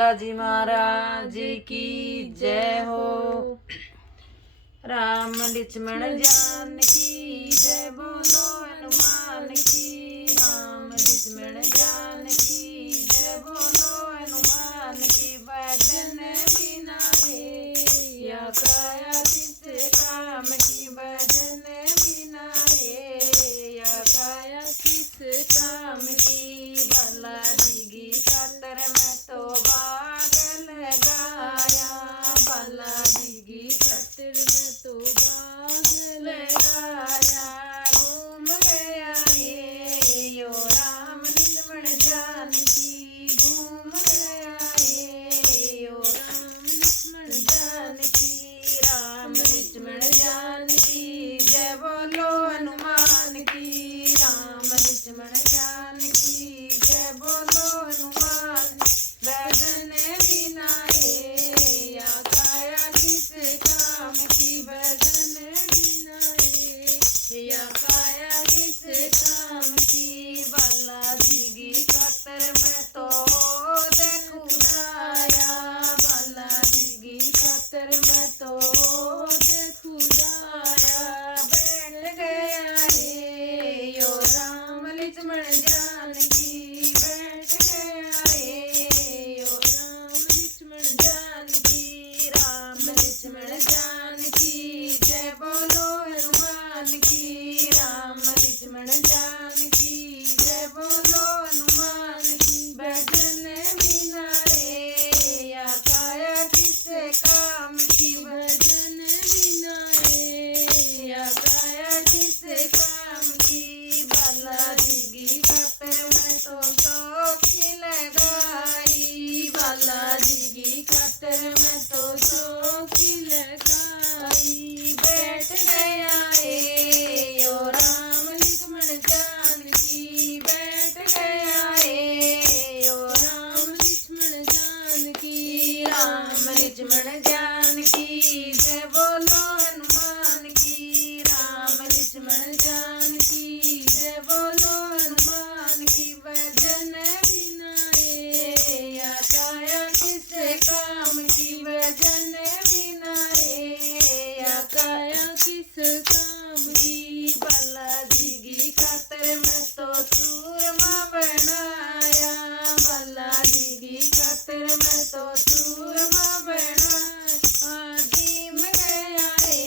बालाजी महाराज की जय हो। राम लक्ष्मण जानकी जय बोलो हनुमान की। राम लक्ष्मण जानकी जय बोलो हनुमान की। भजन बिना है या काया किस काम की। भजन बिना है या काया किस काम की। बालाजी की खातर मैं तो बाग लगाया। बालाजी की खातिर मैं तो बाग लगाया। घूम गया रे यो राम लक्ष्मण जानकी। घूम गया रे यो राम लक्ष्मण जानकी। राम लक्ष्मण जानकी जय बोलो हनुमान की। राम लक्ष्मण जानकी जय बोलो हनुमान। भजन बिना है या काया किस काम की। भजन बिना है या काया किस काम की। बालाजी की खातर मैं तो देखूं दाया। बालाजी की खातर मैं तो देखूं दाया। बैठ गया रे यो राम लक्ष्मण जानकी। बैठ गया रे यो राम लक्ष्मण जानकी। राम लक्ष्मण जानकी जय बोलो हनुमान की। राम लक्ष्मण जानकी जय बोलो हनुमान की। भजन बिना रे या काया किस काम की। भजन बिना रे या काया किस काम की। बालाजी की खातर मैं तो चौकी लगाई। बालाजी की खातर मैं तो चौकी लगाई। बैठ गया रे यो राम लक्ष्मण जानकी। बैठ गया रे यो राम लक्ष्मण जानकी। राम लक्ष्मण जानकी जय बोलो हनुमान की। राम लक्ष्मण जानकी जय बोलो हनुमान की। भजन बिना रे या काया किस काम की। भजन बिना रे या काया किस काम की। बालाजी की खातर मैं तो सूरमा बनाया। बालाजी की खातर मैं तो सूरमा बनाया। दीम गया रे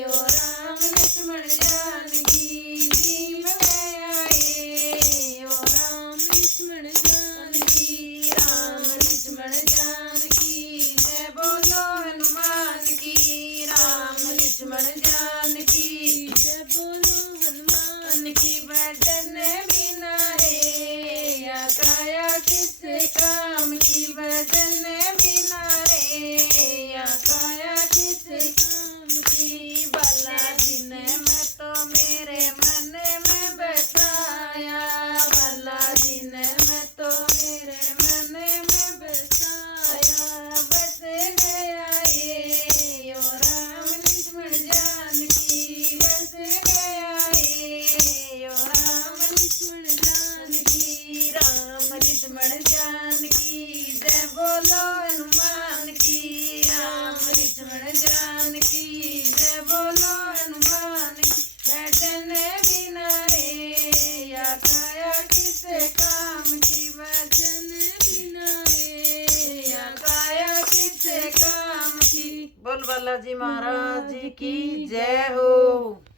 यो राम लक्ष्मण जानकी। दीम गया रे यो राम लक्ष्मण जानकी। राम लक्ष्मण जानकी जय बोलो हनुमान की। राम लक्ष्मण जानकी जय बोलो हनुमान की। भजन बिना रे या काया किस काम की। भजन बिना रे या काया किस काम की। बालाजी ने मैं तो मेरे मन में बसाया। बालाजी ने मैं तो मेरे मन में बसाया। बस गया रे यो राम लक्ष्मण जानकी। बस गया रे यो राम लक्ष्मण जानकी। राम लक्ष्मण जानकी जय बोलो हनुमान की। राम लक्ष्मण जानकी जय बोलो हनुमान की। भजन बिना रे या काया किस काम की। भजन बिना रे या काया किस काम की। बोल बालाजी महाराज की जय हो।